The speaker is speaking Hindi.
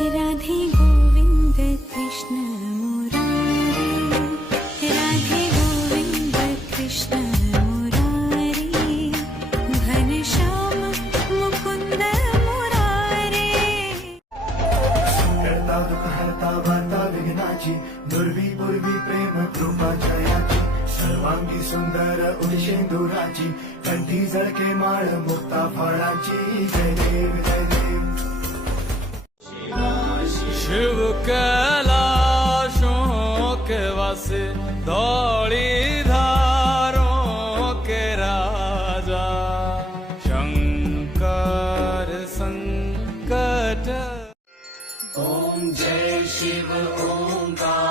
राधे गोविंद कृष्ण मुरारी, राधे गोविंद कृष्ण मुरारी, घनश्याम मुकुंद मुरारी। करता दुःख हरता वार्ता विघ्नाची, दुर्वी पूर्वी प्रेम कृपा जयाची, सर्वांगी सुंदर उदिशेंदुराची, कंठी जळके माळ मुक्ता फळाची। जय देव जय देव। शिव कैलाशों के वासे, धौली धारों के राजा, शंकर संकट। ओम जय शिव ओंकार।